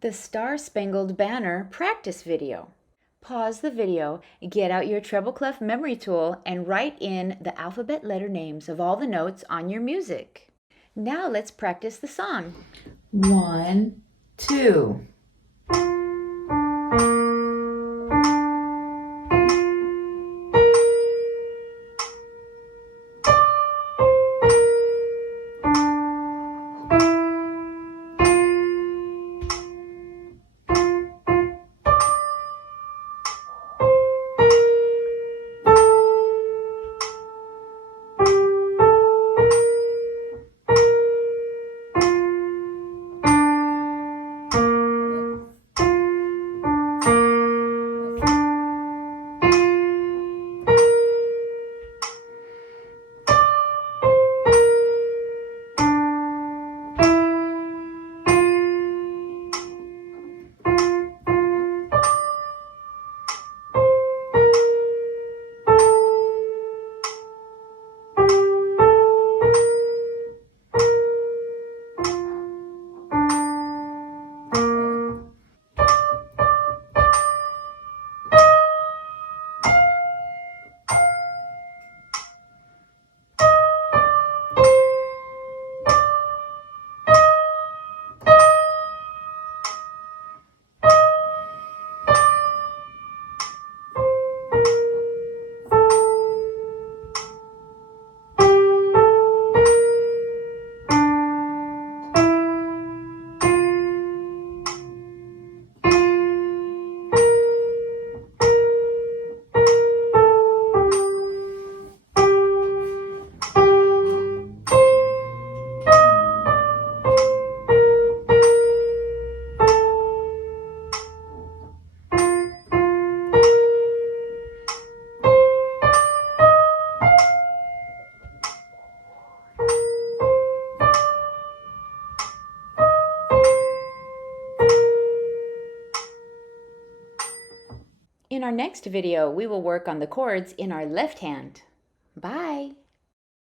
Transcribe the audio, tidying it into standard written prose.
The Star-Spangled Banner practice video. Pause the video, get out your treble clef memory tool, and write in the alphabet letter names of all the notes on your music. Now let's practice the song. 1, 2. In our next video, we will work on the chords in our left hand. Bye!